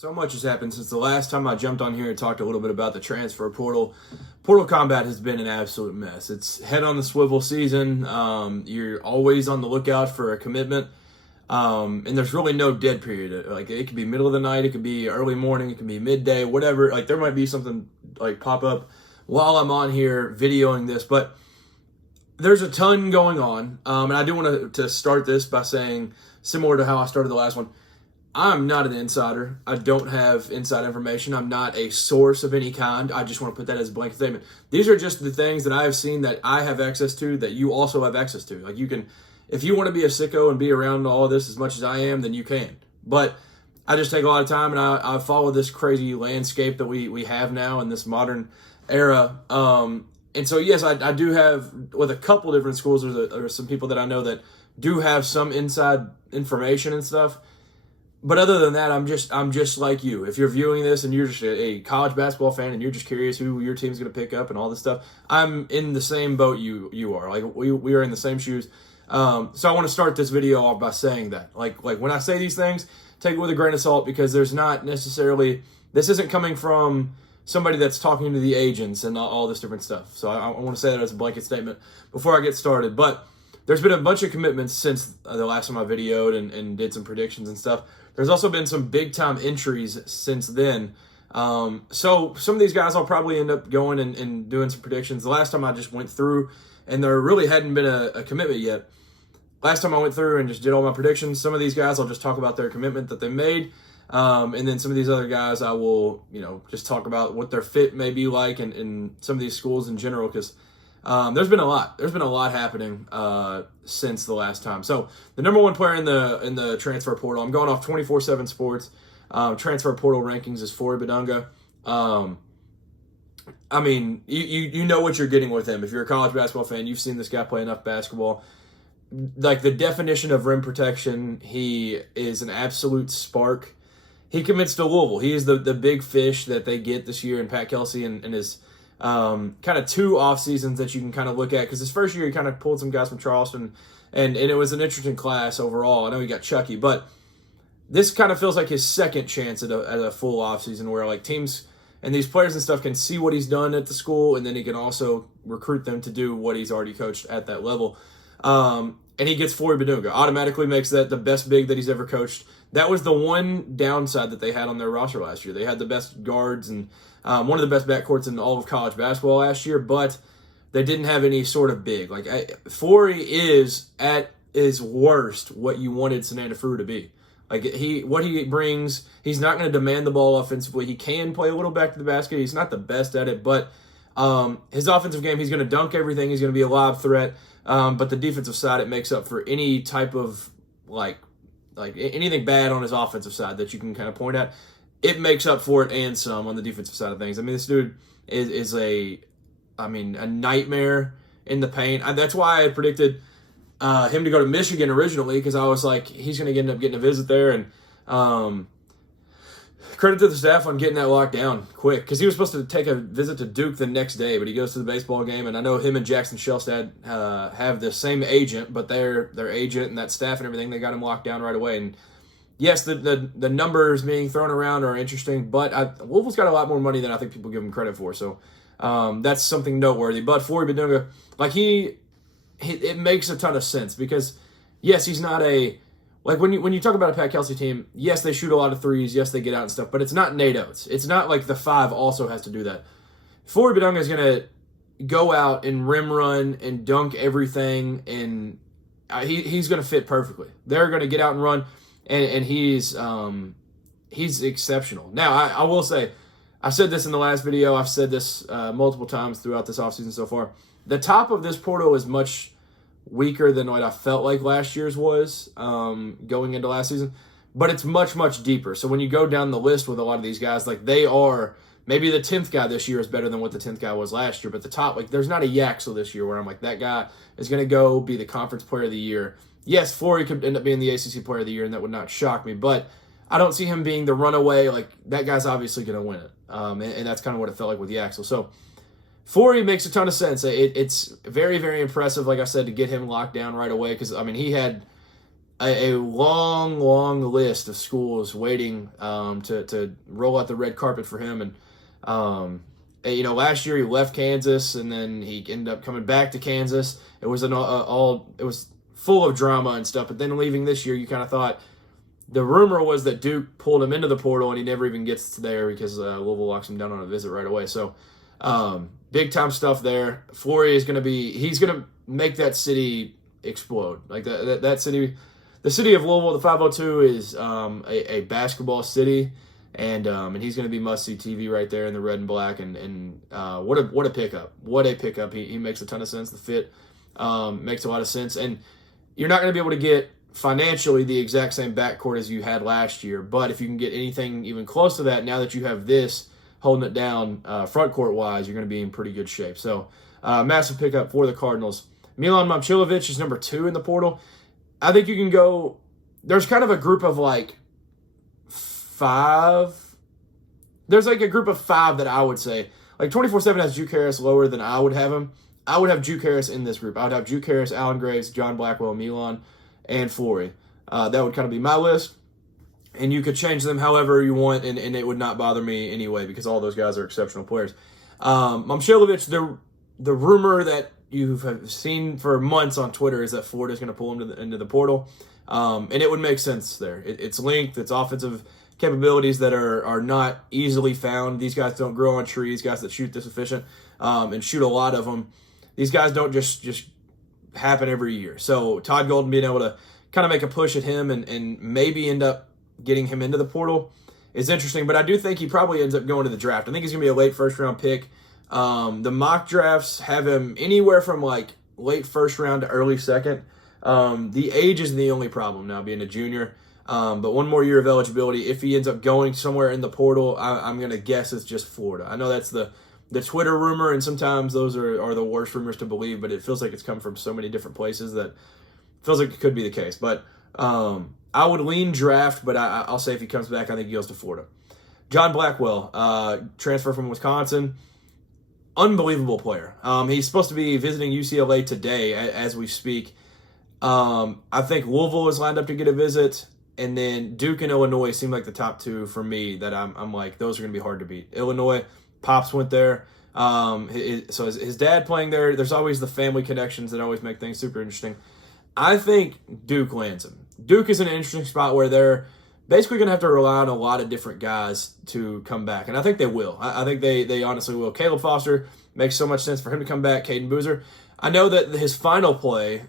So much has happened since the last time I jumped on here and talked a little bit about the transfer portal. Portal combat has been an absolute mess. It's head on the swivel season. You're always on the lookout for a commitment. And there's really no dead period. Like, it could be middle of the night, it could be early morning, it could be midday, whatever. Like, there might be something like pop up while I'm on here videoing this, but there's a ton going on. And I do want to start this by saying, similar to how I started the last one, I'm not an insider. I don't have inside information. I'm not a source of any kind. I just want to put that as a blanket statement. These are just the things that I have seen that I have access to that you also have access to. Like, you can, if you want to be a sicko and be around all of this as much as I am, then you can. But I just take a lot of time, and I follow this crazy landscape that we have now in this modern era. And so, yes, I do have, with a couple different schools, there's some people that I know that do have some inside information and stuff. But other than that, I'm just like you. If you're viewing this and you're just a college basketball fan and you're just curious who your team's going to pick up and all this stuff, I'm in the same boat you are. Like, we are in the same shoes. So I want to start this video off by saying that. Like when I say these things, take it with a grain of salt, because there's not necessarily, this isn't coming from somebody that's talking to the agents and all this different stuff. So I want to say that as a blanket statement before I get started. But there's been a bunch of commitments since the last time I videoed and did some predictions and stuff. There's also been some big-time entries since then. So some of these guys I'll probably end up going and doing some predictions. The last time I just went through, and there really hadn't been a commitment yet. Last time I went through and just did all my predictions. Some of these guys I'll just talk about their commitment that they made. And then some of these other guys I will, just talk about what their fit may be like and some of these schools in general, because there's been a lot. There's been a lot happening since the last time. So the number one player in the transfer portal, I'm going off 24/7 Sports. Transfer portal rankings is Forey Badunga. I mean, you know what you're getting with him. If you're a college basketball fan, you've seen this guy play enough basketball. Like, the definition of rim protection, he is an absolute spark. He commits to Louisville. He is the big fish that they get this year in Pat Kelsey and his kind of two off seasons that you can kind of look at, because his first year he kind of pulled some guys from Charleston, and it was an interesting class overall. I know he got Chucky, but this kind of feels like his second chance at a full off season, where like teams and these players and stuff can see what he's done at the school, and then he can also recruit them to do what he's already coached at that level. And he gets Forey Badunga, automatically makes that the best big that he's ever coached. That was the one downside that they had on their roster last year. They had the best guards and one of the best backcourts in all of college basketball last year, but they didn't have any sort of big. Like, Forey is, at his worst, what you wanted Sananda Fru to be. Like, what he brings, he's not going to demand the ball offensively. He can play a little back to the basket. He's not the best at it, but his offensive game, he's going to dunk everything. He's going to be a lob threat. But the defensive side, it makes up for any type of, like anything bad on his offensive side that you can kind of point at. It makes up for it and some on the defensive side of things. I mean, this dude is a nightmare in the paint. That's why I predicted him to go to Michigan originally, because I was like, he's going to end up getting a visit there. And credit to the staff on getting that locked down quick, because he was supposed to take a visit to Duke the next day, but he goes to the baseball game. And I know him and Jackson Shelstad have the same agent, but their agent and that staff and everything, they got him locked down right away. And yes, the numbers being thrown around are interesting, but Louisville's got a lot more money than I think people give him credit for. So that's something noteworthy. But Forey Badunga, like, it makes a ton of sense, because yes, he's not like, when you talk about a Pat Kelsey team, yes, they shoot a lot of threes, yes, they get out and stuff, but it's not Nate Oates. It's not like the five also has to do that. Forey Badunga is going to go out and rim run and dunk everything, and he's going to fit perfectly. They're going to get out and run. And he's exceptional. Now, I will say, I said this in the last video. I've said this multiple times throughout this offseason so far. The top of this portal is much weaker than what I felt like last year's was going into last season. But it's much, much deeper. So when you go down the list with a lot of these guys, like, they are, maybe the 10th guy this year is better than what the 10th guy was last year. But the top, like, there's not a Yaxel this year where I'm like, that guy is going to go be the conference player of the year. Yes, Forey could end up being the ACC Player of the Year, and that would not shock me. But I don't see him being the runaway. Like, that guy's obviously going to win it. And that's kind of what it felt like with Yaxel. So Forey makes a ton of sense. It's very, very impressive, like I said, to get him locked down right away, because, I mean, he had a long, long list of schools waiting to roll out the red carpet for him. And last year he left Kansas, and then he ended up coming back to Kansas. It was it was full of drama and stuff. But then leaving this year, you kind of thought the rumor was that Duke pulled him into the portal, and he never even gets there because Louisville locks him down on a visit right away. So big time stuff there. Flory is he's going to make that city explode. Like that city. The city of Louisville, the 502, is a basketball city, and he's going to be must-see TV right there in the red and black. And what a pickup! What a pickup! He makes a ton of sense. The fit makes a lot of sense, and you're not going to be able to get financially the exact same backcourt as you had last year. But if you can get anything even close to that, now that you have this holding it down front court wise, you're going to be in pretty good shape. So massive pickup for the Cardinals. Milan Momcilovic is number 2 in the portal. I think you can go, there's kind of a group of like 5. There's like a group of 5 that I would say. Like 24/7 has Juke Harris lower than I would have him. I would have Juke Harris in this group. I would have Juke Harris, Allen Graves, John Blackwell, Milan, and Flory. That would kind of be my list. And you could change them however you want, and it would not bother me anyway because all those guys are exceptional players. Momcilovic, the rumor that you've seen for months on Twitter is that Florida's going to pull him into the portal. And it would make sense there. It's length, it's offensive capabilities that are not easily found. These guys don't grow on trees, guys that shoot this efficient and shoot a lot of them. These guys don't just happen every year. So Todd Golden being able to kind of make a push at him and maybe end up getting him into the portal is interesting. But I do think he probably ends up going to the draft. I think he's going to be a late first-round pick. The mock drafts have him anywhere from like late first round to early second. The age is the only problem now, being a junior. But one more year of eligibility. If he ends up going somewhere in the portal, I'm going to guess it's just Florida. I know that's the Twitter rumor, and sometimes those are the worst rumors to believe, but it feels like it's come from so many different places that it feels like it could be the case. But I would lean draft, but I'll say if he comes back, I think he goes to Florida. John Blackwell, transfer from Wisconsin. Unbelievable player. He's supposed to be visiting UCLA today as we speak. I think Louisville is lined up to get a visit, and then Duke and Illinois seem like the top 2 for me that I'm like, those are going to be hard to beat. Illinois, Pops went there. So his dad playing there, there's always the family connections that always make things super interesting. I think Duke lands him. Duke is in an interesting spot where they're basically going to have to rely on a lot of different guys to come back. And I think they will. I think they honestly will. Caleb Foster makes so much sense for him to come back. Caden Boozer. I know that his final play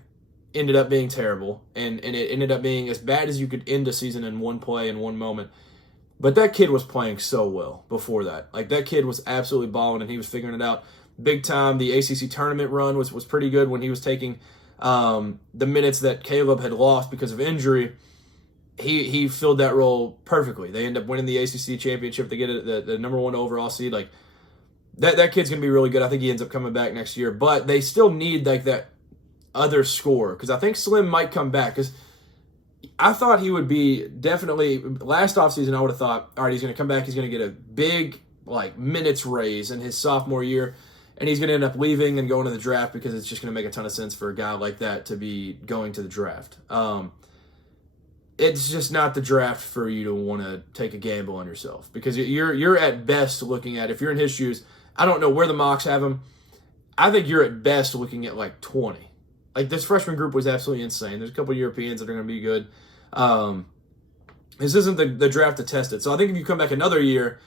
ended up being terrible, and it ended up being as bad as you could end a season in one play in one moment. But that kid was playing so well before that. Like, that kid was absolutely balling, and he was figuring it out big time. The ACC tournament run was pretty good when he was taking the minutes that Caleb had lost because of injury. He filled that role perfectly. They end up winning the ACC championship. They get the number 1 overall seed. Like, that kid's going to be really good. I think he ends up coming back next year. But they still need, like, that other scorer. Because I think Slim might come back. Because I thought he would be definitely, last offseason I would have thought, all right, he's going to come back. He's going to get a big, like, minutes raise in his sophomore year. And he's going to end up leaving and going to the draft because it's just going to make a ton of sense for a guy like that to be going to the draft. It's just not the draft for you to want to take a gamble on yourself because you're at best looking at, if you're in his shoes, I don't know where the mocks have him. I think you're at best looking at like 20. Like, this freshman group was absolutely insane. There's a couple of Europeans that are going to be good. This isn't the draft to test it. So I think if you come back another year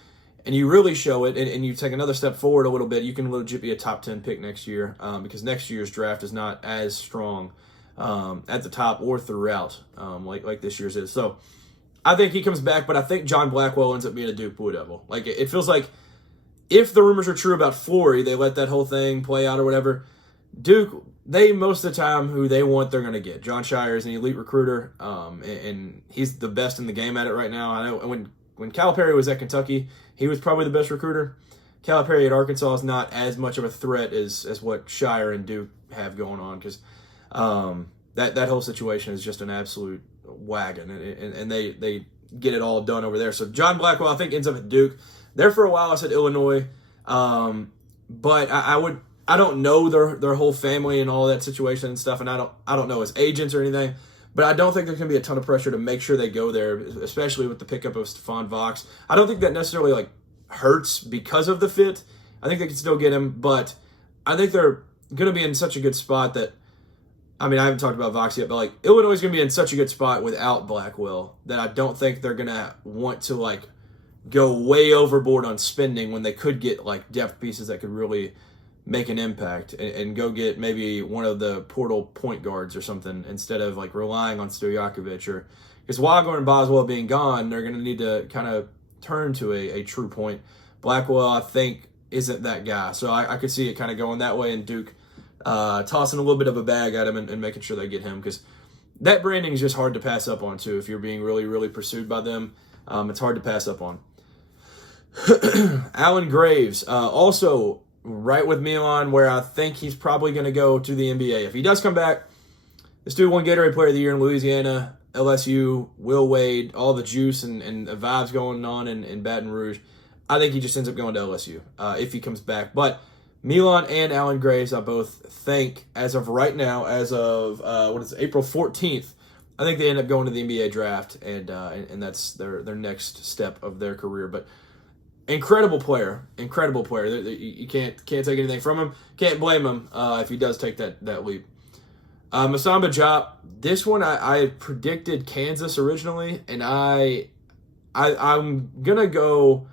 and you really show it and you take another step forward a little bit, you can legit be a top 10 pick next year because next year's draft is not as strong at the top or throughout like this year's is. So I think he comes back, but I think John Blackwell ends up being a Duke Blue Devil. Like, it feels like if the rumors are true about Flory, they let that whole thing play out or whatever, Duke, they most of the time who they want, they're going to get. John Shire is an elite recruiter, and he's the best in the game at it right now. I know when Calipari was at Kentucky, he was probably the best recruiter. Calipari at Arkansas is not as much of a threat as what Shire and Duke have going on because that whole situation is just an absolute wagon, and they get it all done over there. So John Blackwell, I think, ends up at Duke. There for a while, I said Illinois, but I don't know their whole family and all that situation and stuff, and I don't know his agents or anything. But I don't think there's going to be a ton of pressure to make sure they go there, especially with the pickup of Stephon Vox. I don't think that necessarily like hurts because of the fit. I think they can still get him, but I think they're going to be in such a good spot that, I mean, I haven't talked about Vox yet, but like Illinois is going to be in such a good spot without Blackwell that I don't think they're going to want to like go way overboard on spending when they could get like depth pieces that could really make an impact and go get maybe one of the portal point guards or something instead of like relying on Stojakovic, or because Wagner and Boswell being gone, they're going to need to kind of turn to a true point. Blackwell, I think, isn't that guy. So I could see it kind of going that way, and Duke tossing a little bit of a bag at him and making sure they get him, because that branding is just hard to pass up on too. If you're being really, really pursued by them, it's hard to pass up on. Alan Graves, also right with Milan, where I think he's probably going to go to the NBA. If he does come back, this dude won Gatorade Player of the Year in Louisiana, LSU, Will Wade, all the juice and the vibes going on in Baton Rouge. I think he just ends up going to LSU if he comes back. But Milan and Alan Graves, I both think, as of right now, as of April 14th, I think they end up going to the NBA draft, and that's their next step of their career. But incredible player. You can't take anything from him. Can't blame him if he does take that leap. Masamba Diop, this one I predicted Kansas originally, and I'm gonna go.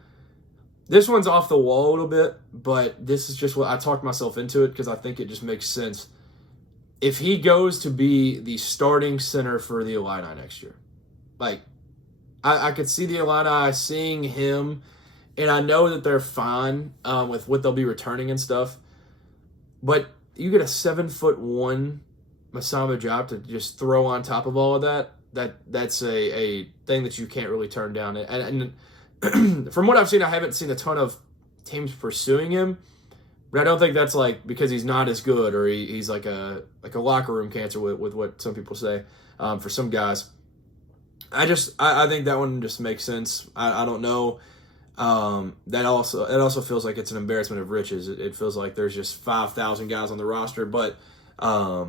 This one's off the wall a little bit, but this is just what I talked myself into it because I think it just makes sense. If he goes to be the starting center for the Illini next year, like I could see the Illini seeing him. And I know that they're fine with what they'll be returning and stuff. But you get a 7'1" Masamba Diop to just throw on top of all of that's a thing that you can't really turn down. And from what I've seen, I haven't seen a ton of teams pursuing him. But I don't think that's like because he's not as good or he's like a locker room cancer with what some people say for some guys. I think that one just makes sense. I don't know. That also feels like it's an embarrassment of riches. It feels like there's just 5,000 guys on the roster, but I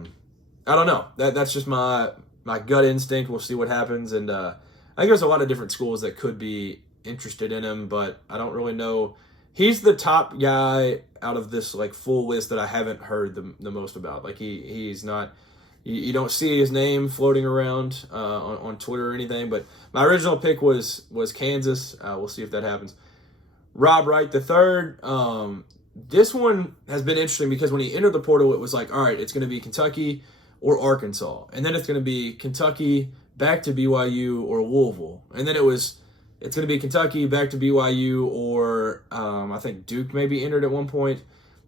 don't know. That's just my gut instinct. We'll see what happens, and I think there's a lot of different schools that could be interested in him, but I don't really know. He's the top guy out of this like full list that I haven't heard the most about. Like he's not. You don't see his name floating around on Twitter or anything, but my original pick was Kansas. We'll see if that happens. Rob Wright III. This one has been interesting because when he entered the portal, it was like, all right, it's going to be Kentucky or Arkansas. And then it's going to be Kentucky back to BYU or Louisville. And then it's going to be Kentucky back to BYU or I think Duke maybe entered at one point.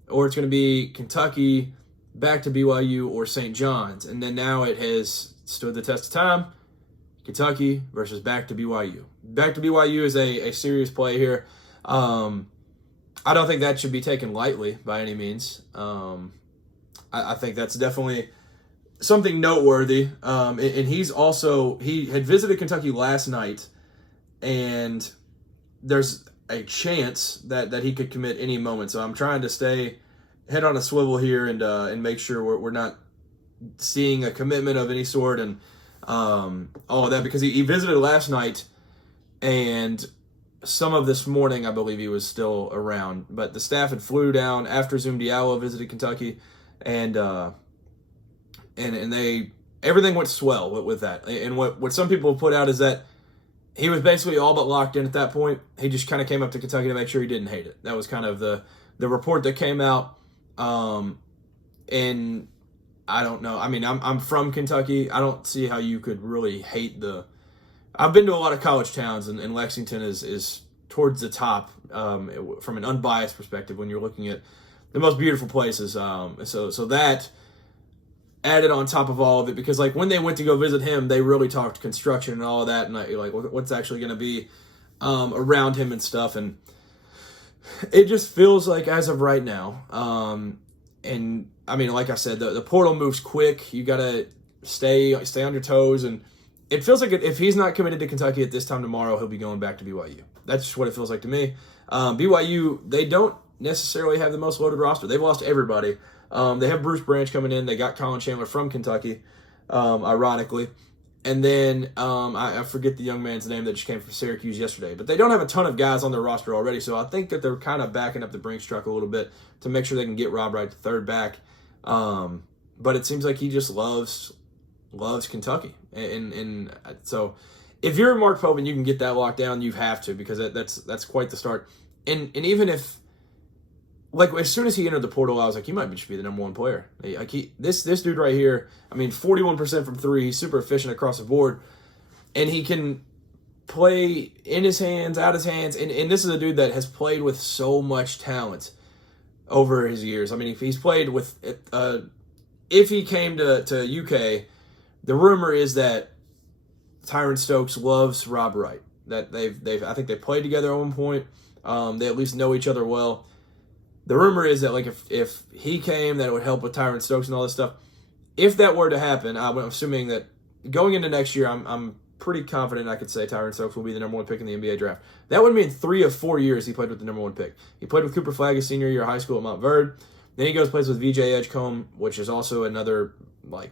Or it's going to be Kentucky back to BYU or St. John's. And then now it has stood the test of time. Kentucky versus back to BYU. Back to BYU is a serious play here. I don't think that should be taken lightly by any means. I think that's definitely something noteworthy. And he had visited Kentucky last night, and there's a chance that he could commit any moment. So I'm trying to stay head on a swivel here and make sure we're not seeing a commitment of any sort and all of that, because he visited last night and some of this morning I believe he was still around, but the staff had flew down after Zoom Diallo visited Kentucky and they everything went swell with that. And what some people put out is that he was basically all but locked in at that point. He just kind of came up to Kentucky to make sure he didn't hate it. That was kind of the report that came out. And I don't know. I mean, I'm from Kentucky. I don't see how you could really hate I've been to a lot of college towns, and Lexington is towards the top from an unbiased perspective when you're looking at the most beautiful places. So that added on top of all of it, because like when they went to go visit him, they really talked construction and all of that, and like what's actually going to be around him and stuff, and it just feels like as of right now. And I mean, like I said, the portal moves quick. You got to stay on your toes, and it feels like if he's not committed to Kentucky at this time tomorrow, he'll be going back to BYU. That's just what it feels like to me. BYU, they don't necessarily have the most loaded roster. They've lost everybody. They have Bruce Branch coming in. They got Colin Chandler from Kentucky, ironically. And then I forget the young man's name that just came from Syracuse yesterday. But they don't have a ton of guys on their roster already, so I think that they're kind of backing up the Brinks truck a little bit to make sure they can get Rob Wright to third back. But it seems like he just loves Kentucky. And so if you're Mark Pope and you can get that locked down, you have to, because that's quite the start. And even if, like, as soon as he entered the portal, I was like, he might just be the number one player. Like, this dude right here, I mean, 41% from three. He's super efficient across the board. And he can play in his hands, out his hands. And this is a dude that has played with so much talent over his years. I mean, if he's played with, if he came to UK, the rumor is that Tyron Stokes loves Rob Wright. That I think they played together at one point. They at least know each other well. The rumor is that, like, if he came, that it would help with Tyron Stokes and all this stuff. If that were to happen, I'm assuming that going into next year, I'm pretty confident I could say Tyron Stokes will be the number one pick in the NBA draft. That would mean 3 of 4 years he played with the number one pick. He played with Cooper Flagg his senior year of high school at Mount Verde. Then he goes plays with VJ Edgecombe, which is also another, like,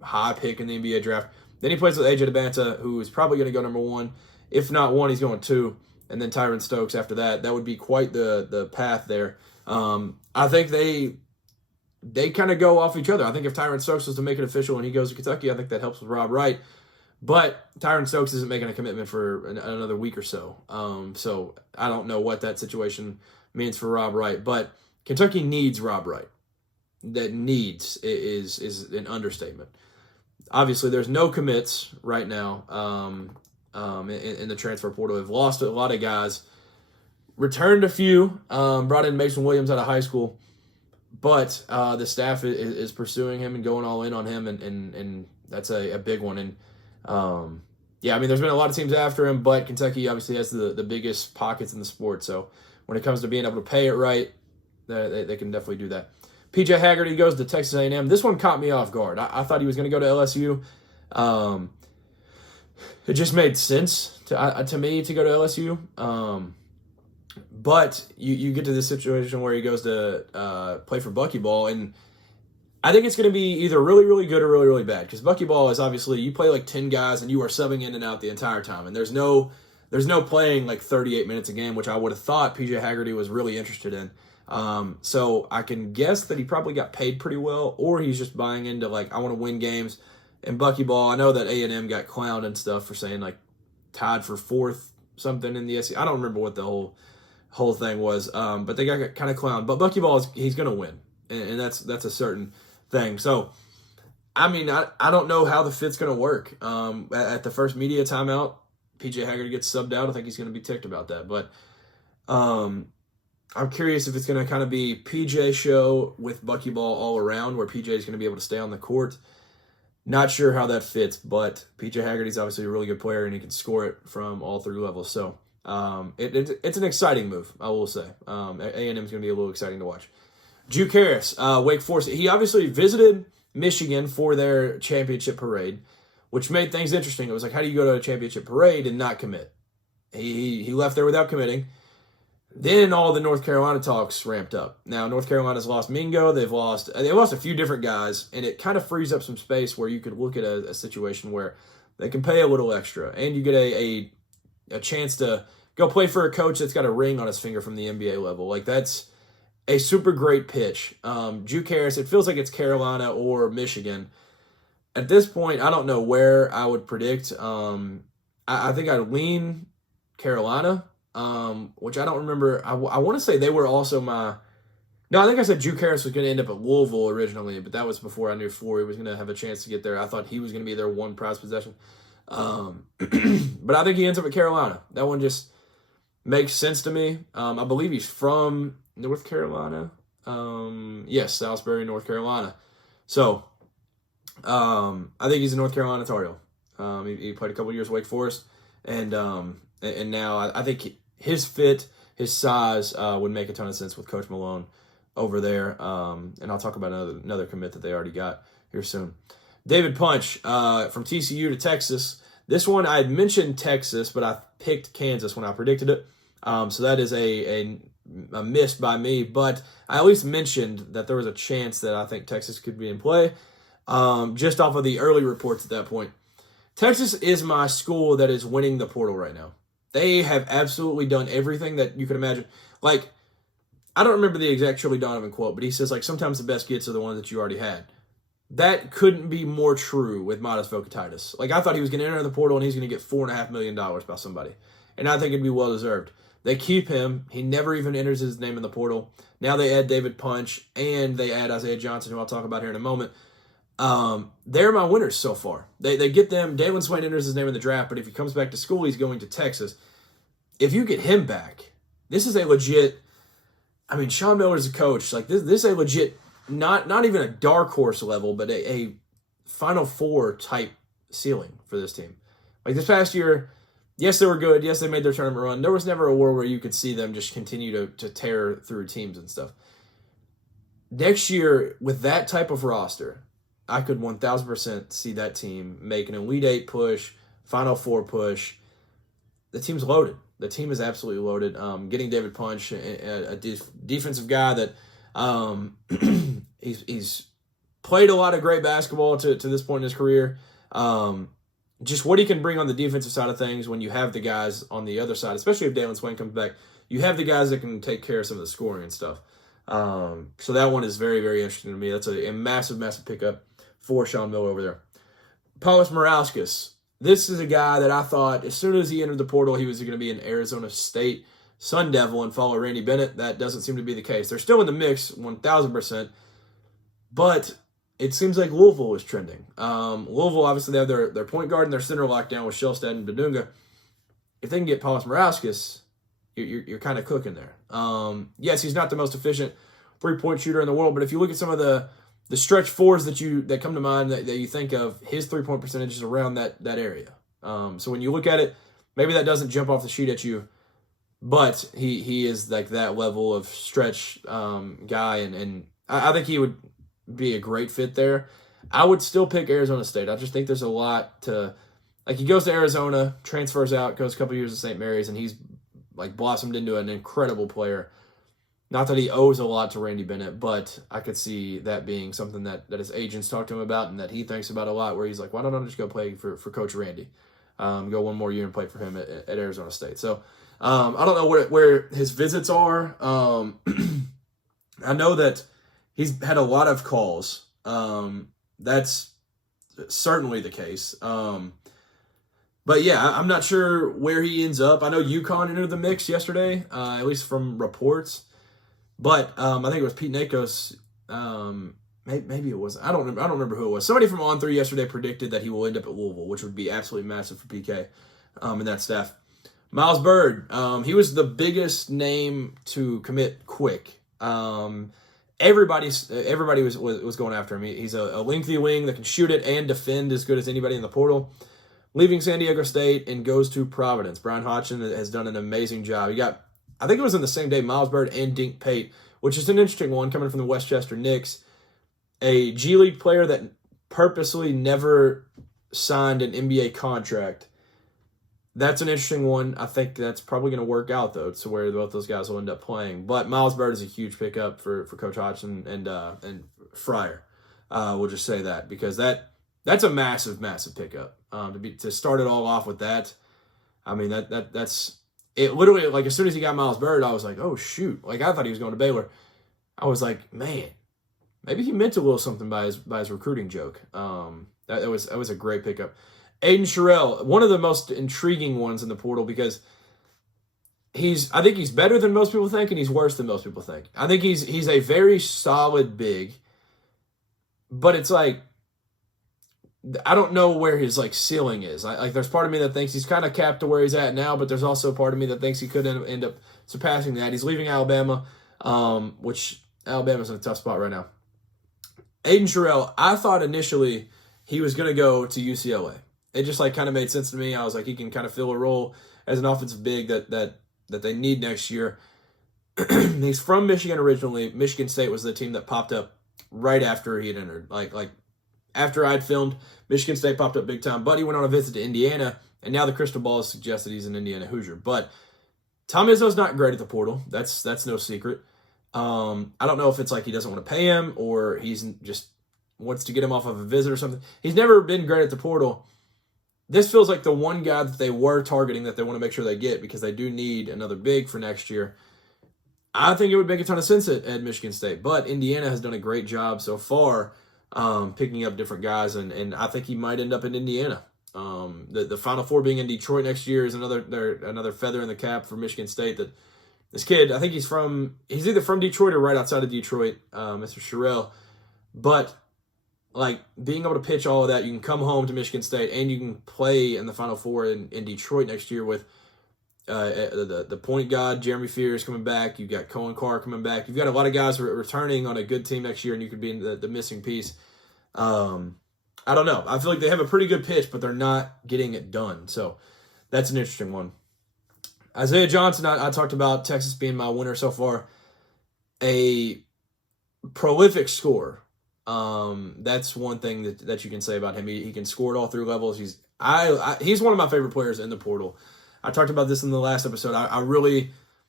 high pick in the NBA draft. Then he plays with AJ DeBanta, who is probably going to go number one. If not one, he's going 2. And then Tyron Stokes after that. That would be quite the path there. I think they kind of go off each other. I think if Tyron Stokes was to make it official and he goes to Kentucky, I think that helps with Rob Wright. But Tyron Stokes isn't making a commitment for another week or so. So I don't know what that situation means for Rob Wright. But Kentucky needs Rob Wright. That needs is an understatement. Obviously, there's no commits right now in the transfer portal. They've lost a lot of guys. Returned a few, brought in Mason Williams out of high school, but the staff is pursuing him and going all in on him, and that's a big one. And yeah, I mean, there's been a lot of teams after him, but Kentucky obviously has the biggest pockets in the sport. So when it comes to being able to pay it right, they can definitely do that. PJ Haggerty goes to Texas A&M. This one caught me off guard. I thought he was going to go to LSU. It just made sense to me to go to LSU. But you get to this situation where he goes to play for Buckyball, and I think it's going to be either really, really good or really, really bad, because Buckyball is obviously, you play like 10 guys and you are subbing in and out the entire time, and there's no playing like 38 minutes a game, which I would have thought PJ Haggerty was really interested in. So I can guess that he probably got paid pretty well, or he's just buying into, like, I want to win games. And Buckyball, I know that A&M got clowned and stuff for saying, like, tied for 4th something in the SEC. I don't remember what the whole thing was, but they got kind of clowned. But Buckyball, he's going to win, and that's a certain thing. So, I mean, I don't know how the fit's going to work. At the first media timeout, PJ Haggerty gets subbed out. I think he's going to be ticked about that. But I'm curious if it's going to kind of be PJ show with Buckyball all around, where PJ is going to be able to stay on the court. Not sure how that fits, but PJ Haggerty's obviously a really good player, and he can score it from all 3 levels. So it's an exciting move, I will say. A&M is going to be a little exciting to watch. Juke Harris, Wake Forest. He obviously visited Michigan for their championship parade, which made things interesting. It was like, how do you go to a championship parade and not commit? He left there without committing. Then all the North Carolina talks ramped up. Now, North Carolina's lost Mingo. They've lost a few different guys, and it kind of frees up some space where you could look at a situation where they can pay a little extra, and you get a chance to go play for a coach that's got a ring on his finger from the NBA level. Like, that's a super great pitch. Juke Harris, it feels like it's Carolina or Michigan. At this point, I don't know where I would predict. I think I'd lean Carolina. Which I don't remember. I want to say they were also my... No, I think I said Juke Harris was going to end up at Louisville originally, but that was before I knew Flory was going to have a chance to get there. I thought he was going to be their one prize possession. But I think he ends up at Carolina. That one just makes sense to me. I believe he's from North Carolina. Yes, Salisbury, North Carolina. So, I think he's a North Carolina Tar Heel. He played a couple years at Wake Forest, and now I think his fit, his size would make a ton of sense with Coach Malone over there. And I'll talk about another commit that they already got here soon. David Punch from TCU to Texas. This one, I had mentioned Texas, but I picked Kansas when I predicted it. So that is a miss by me. But I at least mentioned that there was a chance that I think Texas could be in play, just off of the early reports at that point. Texas is my school that is winning the portal right now. They have absolutely done everything that you could imagine. Like, I don't remember the exact Shirley Donovan quote, but he says, like, sometimes the best gets are the ones that you already had. That couldn't be more true with Modest Vocatitis. Like, I thought he was going to enter the portal and he's going to get $4.5 million by somebody. And I think it'd be well-deserved. They keep him. He never even enters his name in the portal. Now they add David Punch and they add Isaiah Johnson, who I'll talk about here in a moment. They're my winners so far. They get them. Dalen Swain enters his name in the draft, but if he comes back to school, he's going to Texas. If you get him back, this is a legit. I mean, Sean Miller's a coach. Like this is a legit, not even a dark horse level, but a Final Four type ceiling for this team. Like this past year, yes, they were good. Yes, they made their tournament run. There was never a world where you could see them just continue to tear through teams and stuff. Next year, with that type of roster, I could 1,000% see that team make an Elite Eight push, Final Four push. The team's loaded. The team is absolutely loaded. Getting David Punch, a defensive guy that he's played a lot of great basketball to this point in his career. Just what he can bring on the defensive side of things when you have the guys on the other side, especially if Dalen Swain comes back, you have the guys that can take care of some of the scoring and stuff. So that one is very, very interesting to me. That's a massive, massive pickup for Sean Miller over there. Paulos Morauskas. This is a guy that I thought as soon as he entered the portal, he was going to be an Arizona State Sun Devil and follow Randy Bennett. That doesn't seem to be the case. They're still in the mix, 1,000%, but it seems like Louisville is trending. Louisville, obviously, they have their point guard and their center lockdown with Shellstead and Badunga. If they can get Paulos Morauskas, you're kind of cooking there. Yes, he's not the most efficient three-point shooter in the world, but if you look at some of the stretch fours that come to mind that you think of, his three-point percentage is around that area. So when you look at it, maybe that doesn't jump off the sheet at you, but he is like that level of stretch guy, and I think he would be a great fit there. I would still pick Arizona State. I just think there's a lot to, like, he goes to Arizona, transfers out, goes a couple years to St. Mary's, and he's like blossomed into an incredible player. Not that he owes a lot to Randy Bennett, but I could see that being something that his agents talk to him about and that he thinks about a lot, where he's like, why don't I just go play for Coach Randy? Go one more year and play for him at Arizona State. So I don't know where his visits are. I know that he's had a lot of calls. That's certainly the case. But yeah, I'm not sure where he ends up. I know UConn entered the mix yesterday, at least from reports. But I think it was Pete Nakos. Maybe it was. I don't remember who it was. Somebody from On3 yesterday predicted that he will end up at Louisville, which would be absolutely massive for PK and that staff. Miles Byrd, he was the biggest name to commit quick. Everybody was going after him. He's a lengthy wing that can shoot it and defend as good as anybody in the portal. Leaving San Diego State and goes to Providence. Brian Hodgson has done an amazing job. You got, I think it was in the same day, Miles Byrd and Dink Pate, which is an interesting one coming from the Westchester Knicks. A G League player that purposely never signed an NBA contract. That's an interesting one. I think that's probably going to work out, though, to where both those guys will end up playing. But Miles Byrd is a huge pickup for Coach Hodgson and Fryer. We'll just say that, because that's a massive, massive pickup. To start it all off with that, I mean, that's it. Literally, like, as soon as he got Miles Byrd, I was like, oh shoot! Like, I thought he was going to Baylor. I was like, man, maybe he meant a little something by his recruiting joke. That was a great pickup. Aiden Sherrill, one of the most intriguing ones in the portal, because I think he's better than most people think, and he's worse than most people think. I think he's a very solid big, but it's like, I don't know where his like ceiling is. Like, there's part of me that thinks he's kind of capped to where he's at now, but there's also part of me that thinks he could end up surpassing that. He's leaving Alabama, which Alabama's in a tough spot right now. Aiden Sherrill, I thought initially he was going to go to UCLA. It just like kind of made sense to me. I was like, he can kind of fill a role as an offensive big that they need next year. He's from Michigan originally. Michigan State was the team that popped up right after he had entered. Like after I'd filmed, Michigan State popped up big time. But he went on a visit to Indiana, and now the crystal ball has suggested he's an Indiana Hoosier. But Tom Izzo's not great at the portal. That's no secret. I don't know if it's like he doesn't want to pay him or he's just wants to get him off of a visit or something. He's never been great at the portal. this feels like the one guy that they were targeting that they want to make sure they get because they do need another big for next year. I think it would make a ton of sense at Michigan State, but Indiana has done a great job so far picking up different guys, and I think he might end up in Indiana. The Final Four being in Detroit next year is another feather in the cap for Michigan State. That this kid, I think he's either from Detroit or right outside of Detroit, Mr. Sherrill, but like being able to pitch all of that, you can come home to Michigan State and you can play in the Final Four in Detroit next year with the point guard, Jeremy Fears coming back. You've got Cohen Carr coming back. You've got a lot of guys returning on a good team next year, and you could be in the missing piece. I don't know. I feel like they have a pretty good pitch, but they're not getting it done. So that's an interesting one. Isaiah Johnson, I talked about Texas being my winner so far. A prolific scorer. That's one thing that you can say about him. He can score at all three levels. He's one of my favorite players in the portal. I talked about this in the last episode.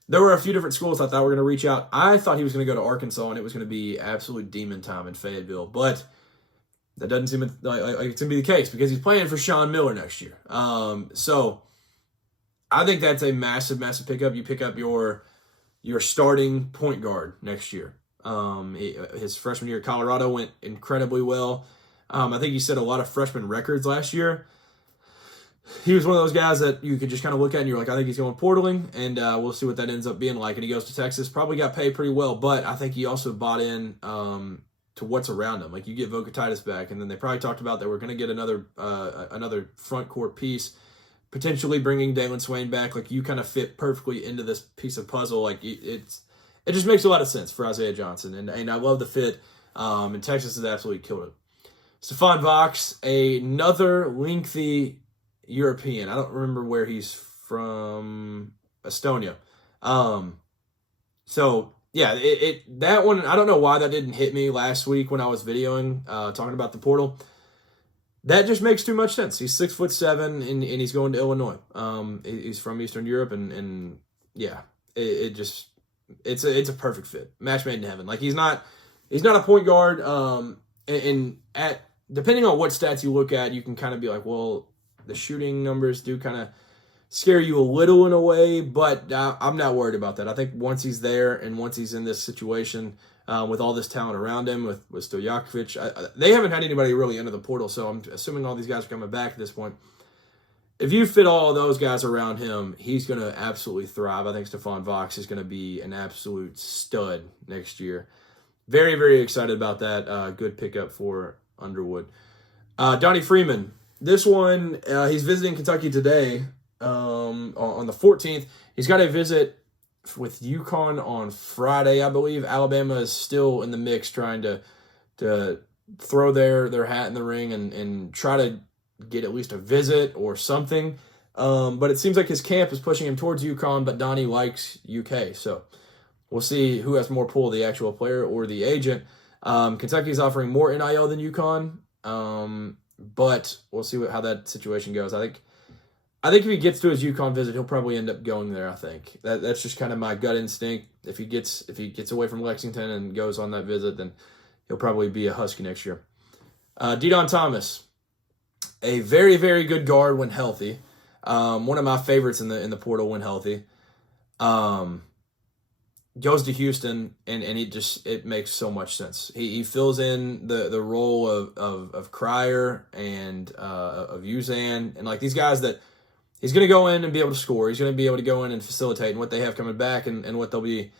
There were a few different schools I thought were going to reach out. I thought he was going to go to Arkansas, and it was going to be absolute demon time in Fayetteville. But that doesn't seem like it's going to be the case because he's playing for Sean Miller next year. So I think that's a massive, massive pickup. You pick up your starting point guard next year. His freshman year at Colorado went incredibly well. I think he set a lot of freshman records last year. He was one of those guys that you could just kind of look at and you're like, I think he's going portaling, and we'll see what that ends up being like. And he goes to Texas, probably got paid pretty well, but I think he also bought in to what's around him. Like you get Vokatitis back, and then they probably talked about that we're going to get another front court piece, potentially bringing Dalen Swain back. Like you kind of fit perfectly into this piece of puzzle. Like it just makes a lot of sense for Isaiah Johnson, and I love the fit. And Texas has absolutely killed it. Stephon Vox, another lengthy European. I don't remember where he's from. Estonia. So yeah, that one, I don't know why that didn't hit me last week when I was videoing, talking about the portal. That just makes too much sense. He's 6'7", and he's going to Illinois. He's from Eastern Europe, and yeah, it's a perfect fit. Match made in heaven. Like he's not a point guard. And depending on what stats you look at, you can kind of be like, well, the shooting numbers do kind of scare you a little in a way, but I'm not worried about that. I think once he's there and once he's in this situation with all this talent around him, with Stojakovic, they haven't had anybody really enter the portal, so I'm assuming all these guys are coming back at this point. If you fit all of those guys around him, he's going to absolutely thrive. I think Stephon Vox is going to be an absolute stud next year. Very, very excited about that. Good pickup for Underwood. Donnie Freeman. This one, he's visiting Kentucky today on the 14th. He's got a visit with UConn on Friday, I believe. Alabama is still in the mix trying to throw their hat in the ring and try to get at least a visit or something. But it seems like his camp is pushing him towards UConn, but Donnie likes UK. So we'll see who has more pull, the actual player or the agent. Kentucky's offering more NIL than UConn. But we'll see how that situation goes. I think if he gets to his UConn visit, he'll probably end up going there. I think that's just kind of my gut instinct. If he gets away from Lexington and goes on that visit, then he'll probably be a Husky next year. Deion Thomas, a very, very good guard when healthy. One of my favorites in the portal when healthy. Goes to Houston, and it makes so much sense. He fills in the role of Cryer and of Uzan, and like these guys that he's going to go in and be able to score. He's going to be able to go in and facilitate, and what they have coming back and what they'll be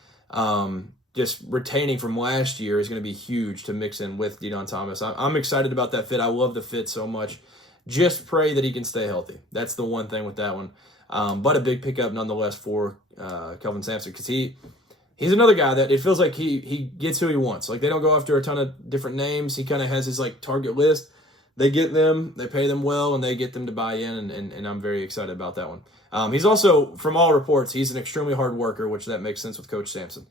just retaining from last year is going to be huge to mix in with Deion Thomas. I'm excited about that fit. I love the fit so much. Just pray that he can stay healthy. That's the one thing with that one. But a big pickup nonetheless for Kelvin Sampson, because he's another guy that it feels like he gets who he wants. Like they don't go after a ton of different names. He kind of has his like target list. They get them, they pay them well, and they get them to buy in, and I'm very excited about that one. He's also, from all reports, he's an extremely hard worker, which that makes sense with Coach Sampson.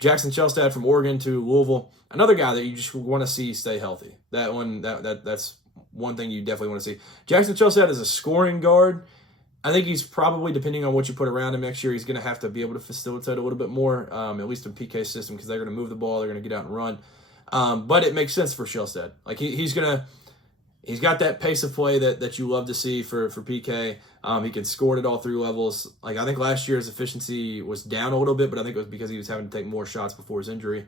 Jackson Chelstad from Oregon to Louisville, another guy that you just want to see stay healthy. That's one thing you definitely want to see. Jackson Chelstad is a scoring guard. I think he's probably, depending on what you put around him next year, he's going to have to be able to facilitate a little bit more, at least in PK system, because they're going to move the ball, they're going to get out and run. But it makes sense for Chelstad. Like he's going to, He's got that pace of play that you love to see for PK. He can score it at all three levels. Like, I think last year's efficiency was down a little bit, but I think it was because he was having to take more shots before his injury.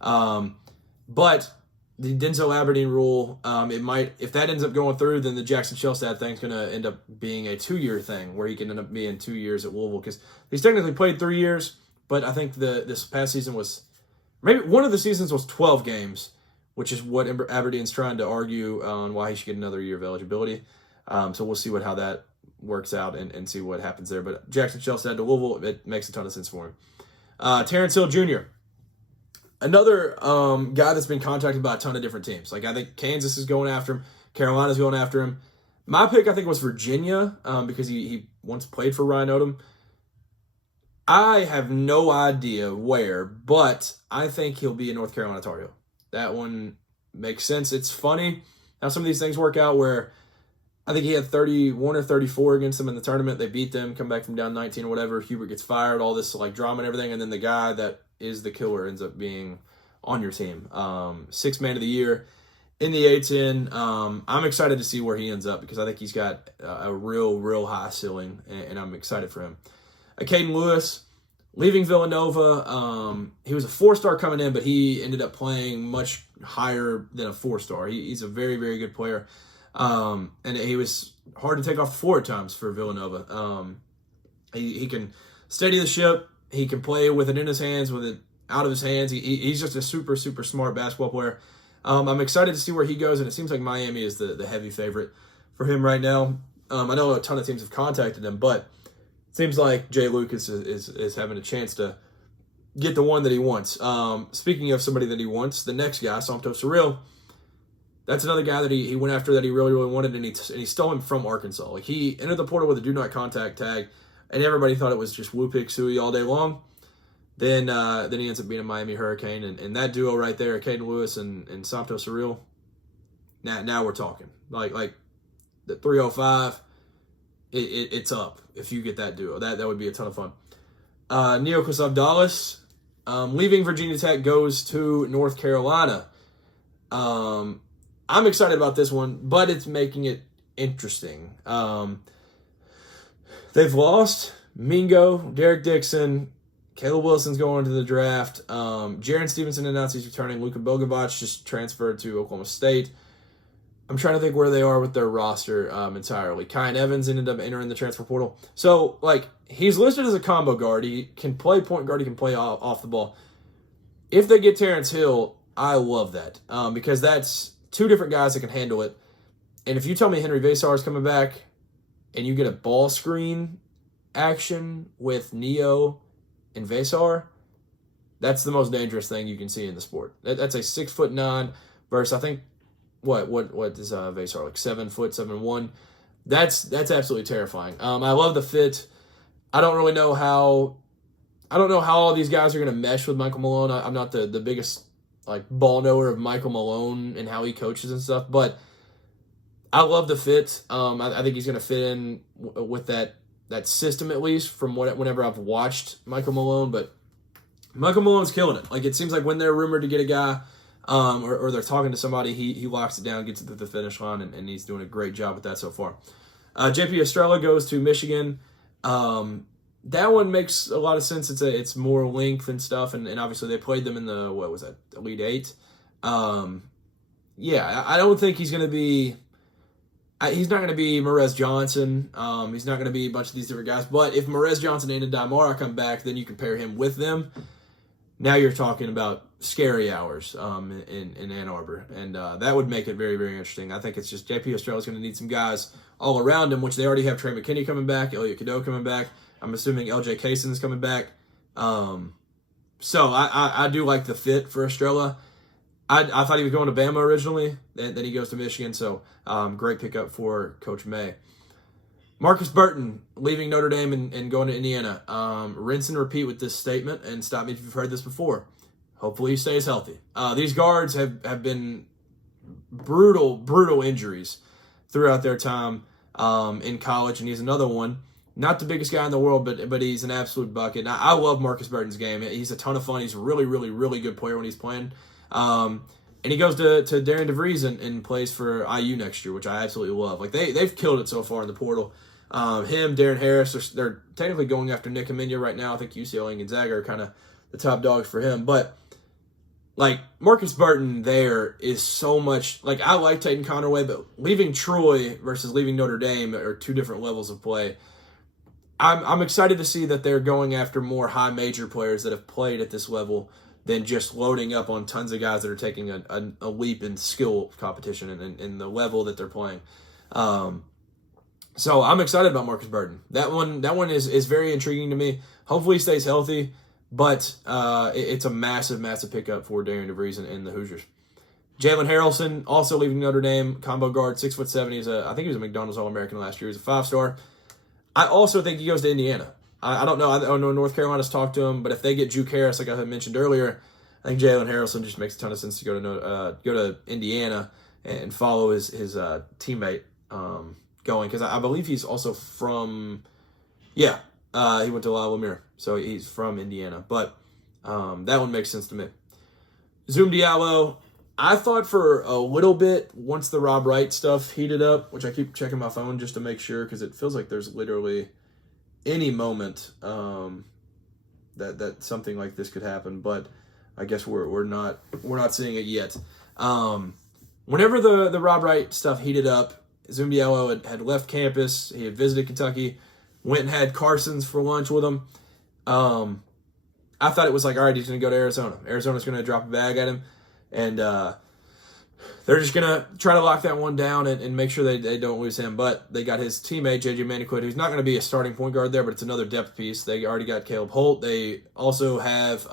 But the Denzel Aberdeen rule, it might, if that ends up going through, then the Jackson Shelstad thing is going to end up being a 2-year thing where he can end up being 2 years at Louisville, because he's technically played 3 years, but I think this past season was, maybe one of the seasons was 12 games, which is what Aberdeen's trying to argue on why he should get another year of eligibility. So we'll see how that works out and see what happens there. But Jackson Shelstad to Louisville, it makes a ton of sense for him. Terrence Hill Jr., another guy that's been contacted by a ton of different teams. Like, I think Kansas is going after him. Carolina's going after him. My pick, I think, was Virginia because he once played for Ryan Odom. I have no idea where, but I think he'll be a North Carolina Tar Heel. That one makes sense. It's funny how some of these things work out where I think he had 31 or 34 against them in the tournament. They beat them, come back from down 19 or whatever. Hubert gets fired, all this like drama and everything, and then the guy that is the killer ends up being on your team. Sixth man of the year in the A-10. I'm excited to see where he ends up because I think he's got a real high ceiling, and I'm excited for him. Caden Lewis, leaving Villanova, he was a 4-star coming in, but he ended up playing much higher than a 4-star. He's a very, very good player. And he was hard to take off the floor at times for Villanova. He can steady the ship. He can play with it in his hands, with it out of his hands. He's just a super, super smart basketball player. I'm excited to see where he goes, and it seems like Miami is the heavy favorite for him right now. I know a ton of teams have contacted him, but it seems like Jay Lucas is having a chance to get the one that he wants. Speaking of somebody that he wants, the next guy, Santos Surreal, that's another guy that he went after that he really, really wanted, and he stole him from Arkansas. Like, he entered the portal with a do not contact tag, and everybody thought it was just woo pick suey all day long. Then he ends up being a Miami Hurricane, and that duo right there, Caden Lewis and Santos Surreal. Now we're talking like the 305. It's up if you get that duo. That would be a ton of fun. Neokos Abdalis, leaving Virginia Tech, goes to North Carolina. I'm excited about this one, but it's making it interesting. They've lost Mingo, Derek Dixon, Caleb Wilson's going to the draft. Jaron Stevenson announced he's returning. Luka Bogovac just transferred to Oklahoma State. I'm trying to think where they are with their roster entirely. Kyan Evans ended up entering the transfer portal. So, like, he's listed as a combo guard. He can play point guard. He can play off the ball. If they get Terrence Hill, I love that because that's two different guys that can handle it. And if you tell me Henry Vesar is coming back and you get a ball screen action with Neo and Vesar, that's the most dangerous thing you can see in the sport. That's a 6'9" versus, I think, what is Vesar, like 7 foot, 7'1"? That's absolutely terrifying. I love the fit. I don't know how all these guys are going to mesh with Michael Malone. I'm not the biggest like ball knower of Michael Malone and how he coaches and stuff, but I love the fit. I think he's going to fit in with that system, at least from whenever I've watched Michael Malone. But Michael Malone's killing it. Like, it seems like when they're rumored to get a guy or they're talking to somebody, he locks it down, gets it to the finish line, and he's doing a great job with that so far. JP Estrella goes to Michigan. That one makes a lot of sense. It's more length and stuff, and obviously they played them in the, what was that, Elite Eight? Yeah, I don't think he's going to be... He's not going to be Marez Johnson. He's not going to be a bunch of these different guys. But if Marez Johnson and Damara come back, then you can pair him with them. Now you're talking about scary hours in Ann Arbor. And that would make it very, very interesting. I think it's just JP Estrella's going to need some guys all around him, which they already have Trey McKinney coming back, Elliot Cadeau coming back. I'm assuming LJ Kason's coming back. So I do like the fit for Estrella. I thought he was going to Bama originally, then he goes to Michigan, so great pickup for Coach May. Marcus Burton leaving Notre Dame and going to Indiana. Rinse and repeat with this statement, and stop me if you've heard this before. Hopefully he stays healthy. These guards have been brutal injuries throughout their time in college, and he's another one. Not the biggest guy in the world, but he's an absolute bucket. I love Marcus Burton's game. He's a ton of fun. He's a really good player when he's playing. And he goes to Darian DeVries and plays for IU next year, which I absolutely love. Like they've killed it so far in the portal. Him, Darren Harris, they're technically going after Nick Amenia right now. I think UCLA and Gonzaga are kind of the top dogs for him. But like Marcus Burton there is so much. Like I like Tayton Connerway, but leaving Troy versus leaving Notre Dame are two different levels of play. I'm excited to see that they're going after more high major players that have played at this level than just loading up on tons of guys that are taking a leap in skill competition and in the level that they're playing. So I'm excited about Marcus Burton. That one is very intriguing to me. Hopefully he stays healthy, but it's a massive, massive pickup for Darian DeVries and the Hoosiers. Jalen Harrelson, also leaving Notre Dame, combo guard, 6'7". I think he was a McDonald's All-American last year. He's a 5-star. I also think he goes to Indiana. I don't know. I don't know North Carolina's talked to him, but if they get Juke Harris, like I had mentioned earlier, I think Jalen Harrelson just makes a ton of sense to go to Indiana and follow his teammate going, because I believe he's also from he went to La Lumiere, so he's from Indiana. But that one makes sense to me. Zoom Diallo, I thought for a little bit once the Rob Wright stuff heated up, which I keep checking my phone just to make sure, because it feels like there's literally any moment that something like this could happen, but I guess we're not seeing it yet. Whenever the Rob Wright stuff heated up, Zoom Diallo had left campus. He had visited Kentucky, went and had Carson's for lunch with him. I thought it was like, all right, he's going to go to Arizona. Arizona's going to drop a bag at him, and they're just going to try to lock that one down and make sure they don't lose him. But they got his teammate, J.J. Maniquit, who's not going to be a starting point guard there, but it's another depth piece. They already got Caleb Holt. They also have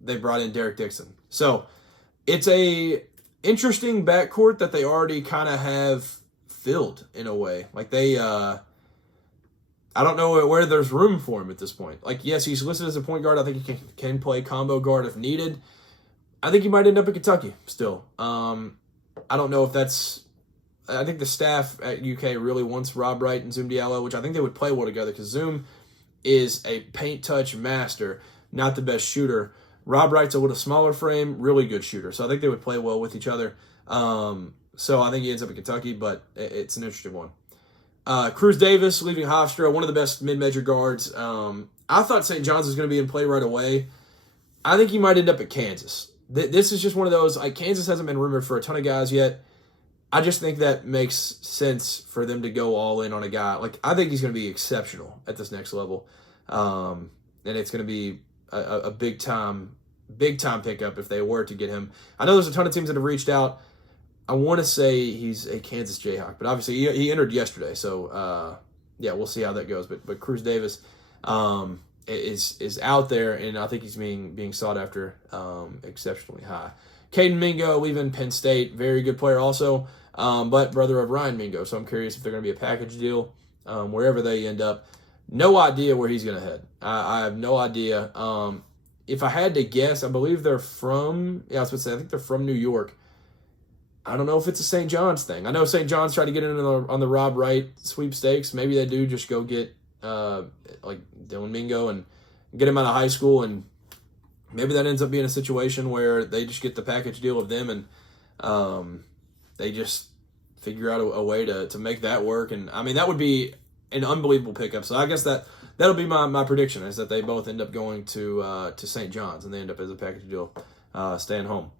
they brought in Derek Dixon. So it's a interesting backcourt that they already kind of have filled in a way. Like they I don't know where there's room for him at this point. Like, yes, he's listed as a point guard. I think he can play combo guard if needed. I think he might end up at Kentucky still. I don't know if that's... I think the staff at UK really wants Rob Wright and Zoom Diallo, which I think they would play well together, because Zoom is a paint touch master, not the best shooter. Rob Wright's a little smaller frame, really good shooter. So I think they would play well with each other. So I think he ends up at Kentucky, but it's an interesting one. Cruz Davis leaving Hofstra, one of the best mid-major guards. I thought St. John's was going to be in play right away. I think he might end up at Kansas. This is just one of those, like, Kansas hasn't been rumored for a ton of guys yet. I just think that makes sense for them to go all in on a guy. Like, I think he's going to be exceptional at this next level. And it's going to be a big-time pickup if they were to get him. I know there's a ton of teams that have reached out. I want to say he's a Kansas Jayhawk, but obviously he entered yesterday, so we'll see how that goes. But Cruz Davis is out there, and I think he's being sought after exceptionally high. Caden Mingo leaving Penn State, very good player also, but brother of Ryan Mingo, so I'm curious if they're going to be a package deal wherever they end up. No idea where he's going to head. I have no idea. If I had to guess, I believe they're from, I think they're from New York. I don't know if it's a St. John's thing. I know St. John's tried to get in on the Rob Wright sweepstakes. Maybe they do just go get like Dylan Mingo and get him out of high school, and maybe that ends up being a situation where they just get the package deal of them, and they just figure out a way to make that work. And I mean, that would be an unbelievable pickup. So I guess that'll be my prediction, is that they both end up going to St. John's, and they end up as a package deal staying home.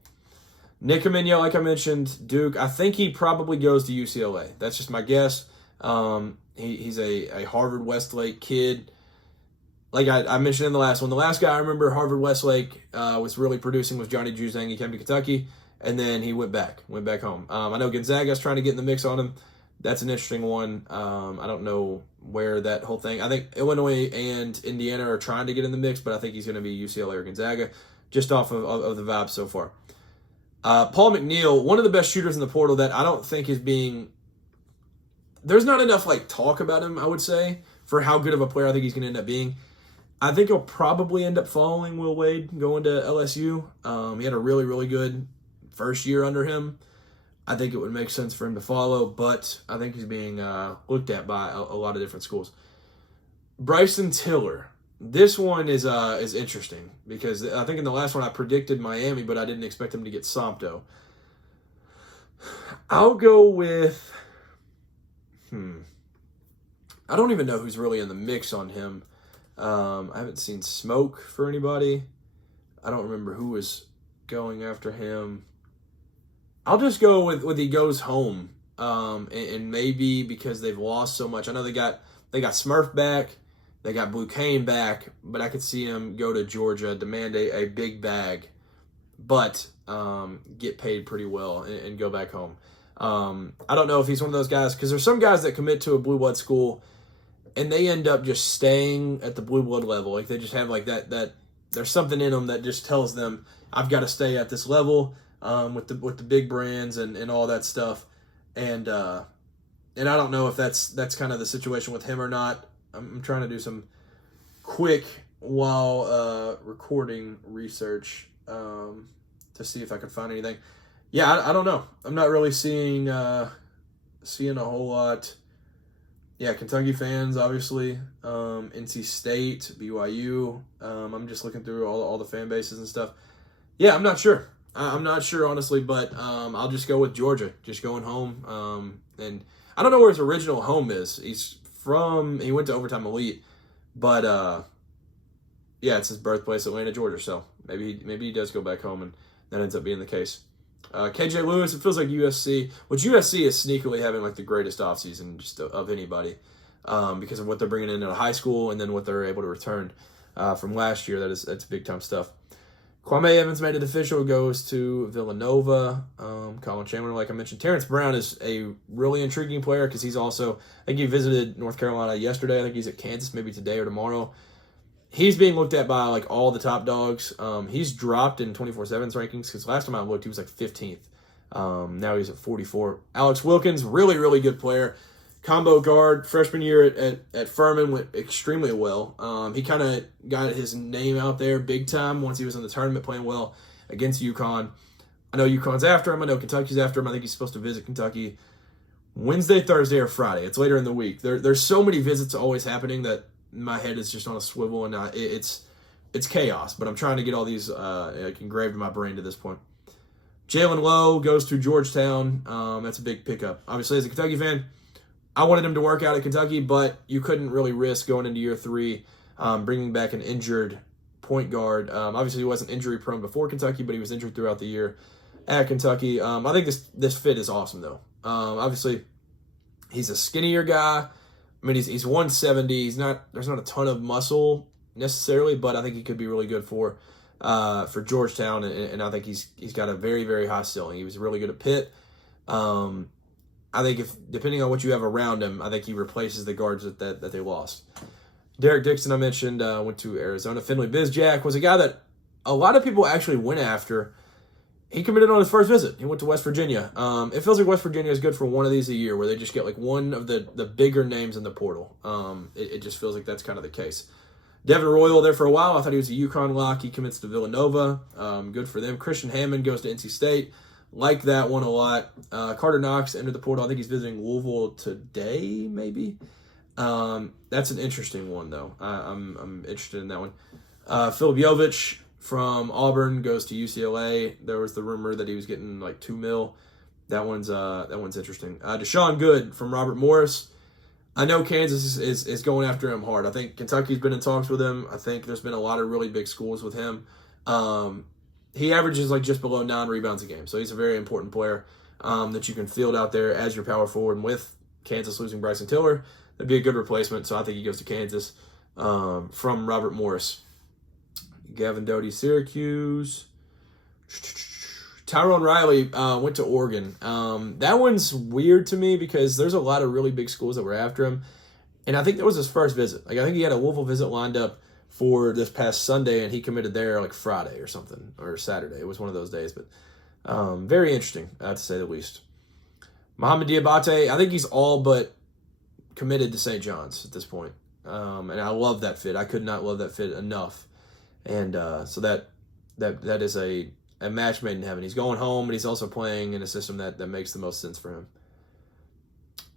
Nick Amenia, like I mentioned, Duke. I think he probably goes to UCLA. That's just my guess. He's a Harvard Westlake kid. Like I mentioned in the last one, the last guy I remember Harvard Westlake was really producing was Johnny Juzang. He came to Kentucky, and then he went back home. I know Gonzaga's trying to get in the mix on him. That's an interesting one. I don't know where that whole thing. I think Illinois and Indiana are trying to get in the mix, but I think he's going to be UCLA or Gonzaga, just off of the vibe so far. Paul McNeil, one of the best shooters in the portal that I don't think is being... There's not enough talk about him, I would say, for how good of a player I think he's going to end up being. I think he'll probably end up following Will Wade going to LSU. He had a really, really good first year under him. I think it would make sense for him to follow, but I think he's being looked at by a lot of different schools. Bryson Tiller. This one is interesting because I think in the last one I predicted Miami, but I didn't expect them to get Sompto. I'll go with I don't even know who's really in the mix on him. I haven't seen smoke for anybody. I don't remember who was going after him. I'll just go with he goes home. And maybe because they've lost so much. I know they got Smurf back. They got Blue Cane back, but I could see him go to Georgia, demand a big bag, but get paid pretty well and go back home. I don't know if he's one of those guys, because there's some guys that commit to a blue blood school and they end up just staying at the blue blood level. Like they just have like that there's something in them that just tells them, I've got to stay at this level with the big brands and all that stuff. And I don't know if that's kind of the situation with him or not. I'm trying to do some quick while recording research to see if I can find anything. Yeah, I don't know. I'm not really seeing a whole lot. Yeah, Kentucky fans, obviously. NC State, BYU. I'm just looking through all the fan bases and stuff. Yeah, I'm not sure. I'm not sure, honestly, but I'll just go with Georgia, just going home. And I don't know where his original home is. He went to Overtime Elite, but yeah, it's his birthplace, Atlanta, Georgia. So maybe he does go back home, and that ends up being the case. KJ Lewis, it feels like USC, which USC is sneakily having like the greatest offseason just of anybody because of what they're bringing in at high school and then what they're able to return from last year. That's big time stuff. Kwame Evans made it official, goes to Villanova. Colin Chandler, like I mentioned. Terrence Brown is a really intriguing player because he's also, I think he visited North Carolina yesterday. I think he's at Kansas maybe today or tomorrow. He's being looked at by like all the top dogs. He's dropped in 24/7's rankings because last time I looked, he was like 15th. Now he's at 44. Alex Wilkins, really, really good player. Combo guard, freshman year at Furman went extremely well. He kind of got his name out there big time once he was in the tournament playing well against UConn. I know UConn's after him. I know Kentucky's after him. I think he's supposed to visit Kentucky Wednesday, Thursday, or Friday. It's later in the week. There's so many visits always happening that my head is just on a swivel, and it's chaos. But I'm trying to get all these engraved in my brain to this point. Jalen Lowe goes to Georgetown. That's a big pickup. Obviously, as a Kentucky fan, I wanted him to work out at Kentucky, but you couldn't really risk going into year 3, bringing back an injured point guard. Obviously, he wasn't injury prone before Kentucky, but he was injured throughout the year at Kentucky. I think this fit is awesome, though. Obviously, he's a skinnier guy. I mean, he's 170. There's not a ton of muscle necessarily, but I think he could be really good for Georgetown, and I think he's got a very, very high ceiling. He was really good at Pitt. I think depending on what you have around him, I think he replaces the guards that they lost. Derek Dixon, I mentioned, went to Arizona. Finley Bizjack was a guy that a lot of people actually went after. He committed on his first visit. He went to West Virginia. It feels like West Virginia is good for one of these a year where they just get like one of the bigger names in the portal. It just feels like that's kind of the case. Devin Royal there for a while. I thought he was a UConn lock. He commits to Villanova. Good for them. Christian Hammond goes to NC State. Like that one a lot. Carter Knox entered the portal. I think he's visiting Louisville today, maybe. That's an interesting one, though. I'm interested in that one. Filip Jovic from Auburn goes to UCLA. There was the rumor that he was getting like $2 million. That one's interesting. Deshaun Good from Robert Morris. I know Kansas is going after him hard. I think Kentucky's been in talks with him. I think there's been a lot of really big schools with him. He averages like just below 9 rebounds a game, so he's a very important player that you can field out there as your power forward. And with Kansas losing Bryson Tiller, that'd be a good replacement. So I think he goes to Kansas from Robert Morris. Gavin Doty, Syracuse. Tyrone Riley went to Oregon. That one's weird to me because there's a lot of really big schools that were after him, and I think that was his first visit. Like I think he had a Louisville visit lined up for this past Sunday, and he committed there like Friday or something, or Saturday. It was one of those days, but very interesting, to say the least. Mohamed Diabate, I think he's all but committed to St. John's at this point, and I love that fit. I could not love that fit enough, and so that is a match made in heaven. He's going home, but he's also playing in a system that makes the most sense for him.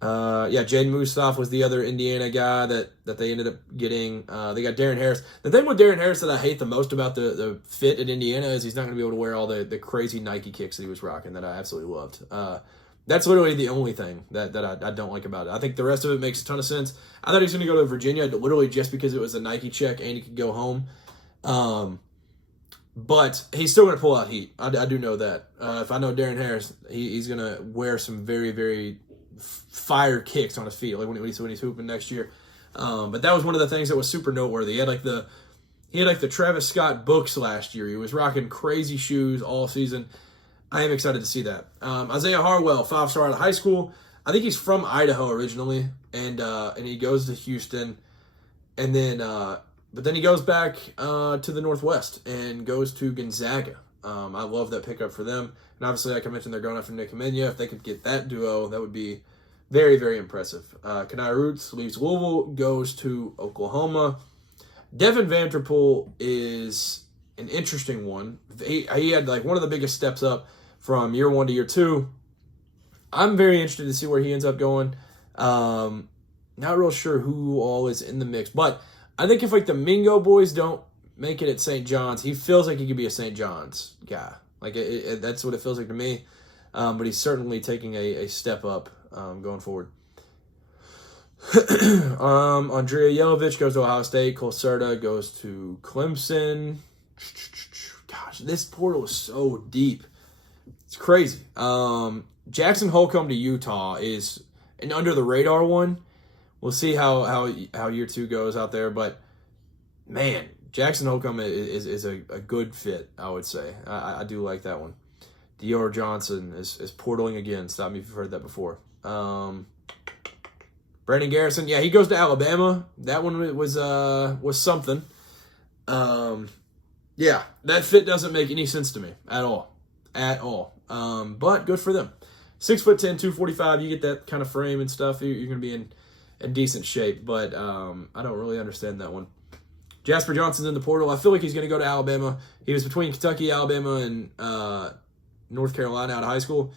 Jaden Mustaf was the other Indiana guy that they ended up getting. They got Darren Harris. The thing with Darren Harris that I hate the most about the fit at Indiana is he's not going to be able to wear all the crazy Nike kicks that he was rocking that I absolutely loved. That's literally the only thing that I don't like about it. I think the rest of it makes a ton of sense. I thought he was going to go to Virginia literally just because it was a Nike check and he could go home. But he's still going to pull out heat. I do know that. If I know Darren Harris, he's going to wear some very, very fire kicks on his feet, like when he's hooping next year. But that was one of the things that was super noteworthy. He had like the Travis Scott books last year. He was rocking crazy shoes all season. I am excited to see that. Isaiah Harwell, 5-star out of high school. I think he's from Idaho originally, and he goes to Houston, and then but then he goes back to the Northwest and goes to Gonzaga. I love that pickup for them. And obviously, like I mentioned, they're going after Nick Amenya. If they could get that duo, that would be very, very impressive. Kenai Roots leaves Louisville, goes to Oklahoma. Devin Vanderpool is an interesting one. He had like one of the biggest steps up from year 1 to year 2. I'm very interested to see where he ends up going. Not real sure who all is in the mix, but I think if like the Mingo boys don't make it at St. John's, he feels like he could be a St. John's guy. Like that's what it feels like to me. But he's certainly taking a step up going forward. Andrea Yelovich goes to Ohio State. Cole Serta goes to Clemson. Gosh, this portal is so deep. It's crazy. Jackson Holcomb to Utah is an under the radar one. We'll see how year 2 goes out there, but man, Jackson Holcomb is a good fit, I would say. I do like that one. Dior Johnson is portaling again. Stop me if you've heard that before. Brandon Garrison, yeah, he goes to Alabama. That one was something. Yeah, that fit doesn't make any sense to me at all. But good for them. 6'10", 245. You get that kind of frame and stuff, you're going to be in decent shape. But I don't really understand that one. Jasper Johnson's in the portal. I feel like he's going to go to Alabama. He was between Kentucky, Alabama, and North Carolina out of high school.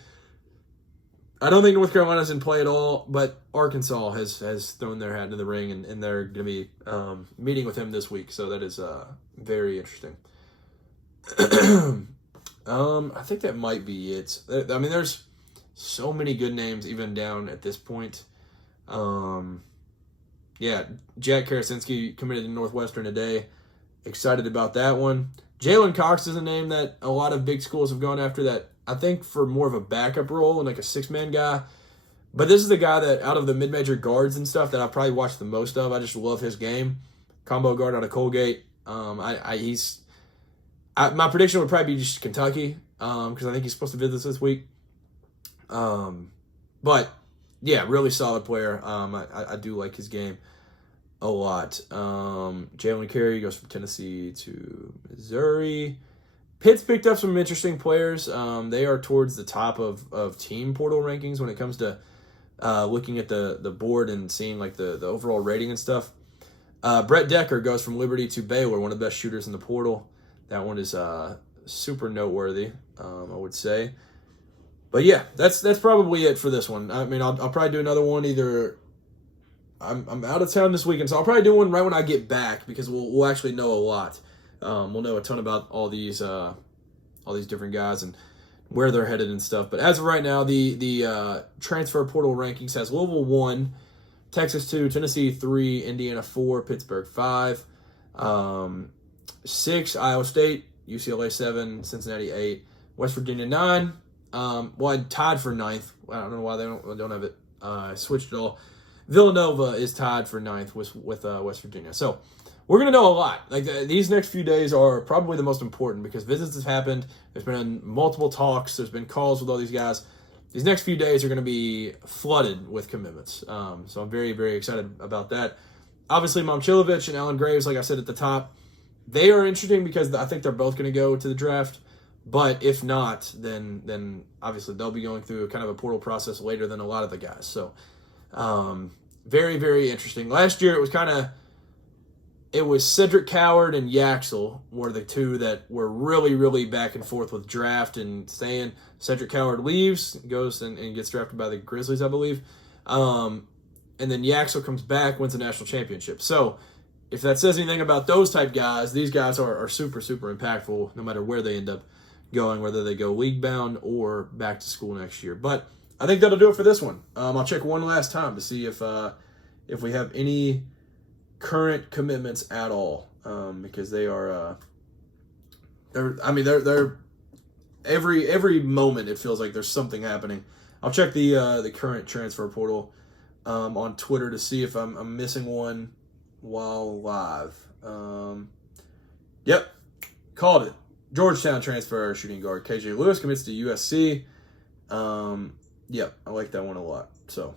I don't think North Carolina's in play at all, but Arkansas has thrown their hat into the ring, and they're going to be meeting with him this week. So that is very interesting. I think that might be it. I mean, there's so many good names even down at this point. Yeah, Jack Karasinski committed to Northwestern today. Excited about that one. Jalen Cox is a name that a lot of big schools have gone after that I think for more of a backup role and like a 6-man guy. But this is the guy that out of the mid-major guards and stuff that I've probably watched the most of. I just love his game. Combo guard out of Colgate. My prediction would probably be just Kentucky because I think he's supposed to visit this week. But yeah, really solid player. I do like his game a lot. Jalen Carey goes from Tennessee to Missouri. Pitt's picked up some interesting players. They are towards the top of team portal rankings when it comes to looking at the board and seeing like the overall rating and stuff. Brett Decker goes from Liberty to Baylor, one of the best shooters in the portal. That one is super noteworthy, I would say. But yeah, that's probably it for this one. I mean, I'll probably do another one either. I'm out of town this weekend, so I'll probably do one right when I get back because we'll actually know a lot. We'll know a ton about all these different guys and where they're headed and stuff. But as of right now, the transfer portal rankings has Louisville 1, Texas 2, Tennessee 3, Indiana 4, Pittsburgh 5, 6, Iowa State, UCLA 7, Cincinnati 8, West Virginia 9. I tied for 9th. I don't know why they don't have it switched at all. Villanova is tied for 9th with West Virginia. So we're going to know a lot. Like these next few days are probably the most important because visits have happened. There's been multiple talks. There's been calls with all these guys. These next few days are going to be flooded with commitments. So I'm very, very excited about that. Obviously, Momcilovic and Alan Graves, like I said at the top, they are interesting because I think they're both going to go to the draft. But if not, then obviously they'll be going through kind of a portal process later than a lot of the guys. So very, very interesting. Last year it was Cedric Coward and Yaxel were the two that were really, really back and forth with draft and staying. Cedric Coward leaves, goes and gets drafted by the Grizzlies, I believe. And then Yaxel comes back, wins the national championship. So if that says anything about those type guys, these guys are super, super impactful no matter where they end up going, whether they go league bound or back to school next year. But I think that'll do it for this one. I'll check one last time to see if we have any current commitments at all, because they're every moment it feels like there's something happening. I'll check the current transfer portal on Twitter to see if I'm missing one while live. Yep, called it. Georgetown transfer shooting guard KJ Lewis commits to USC. Yep, I like that one a lot. So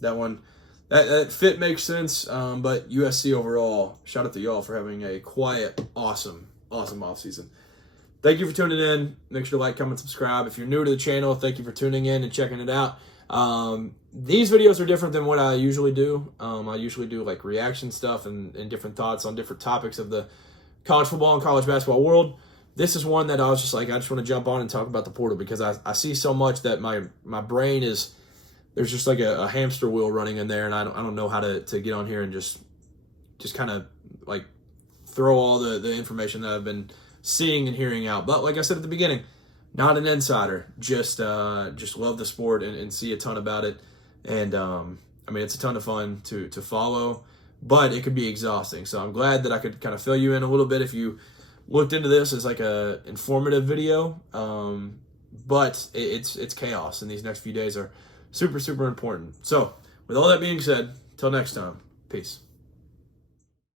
that one, that fit makes sense. But USC overall, shout out to y'all for having a quiet, awesome offseason. Thank you for tuning in. Make sure to like, comment, subscribe. If you're new to the channel, thank you for tuning in and checking it out. These videos are different than what I usually do. I usually do like reaction stuff and different thoughts on different topics of the college football and college basketball world. This is one that I was just like, I just want to jump on and talk about the portal because I see so much that my brain is, there's just like a hamster wheel running in there, and I don't know how to get on here and just kind of like throw all the information that I've been seeing and hearing out. But like I said at the beginning, not an insider, just love the sport and see a ton about it. And it's a ton of fun to follow, but it could be exhausting. So I'm glad that I could kind of fill you in a little bit if you looked into this as like a informative video. But it's chaos, and these next few days are super, super important. So with all that being said, till next time, peace.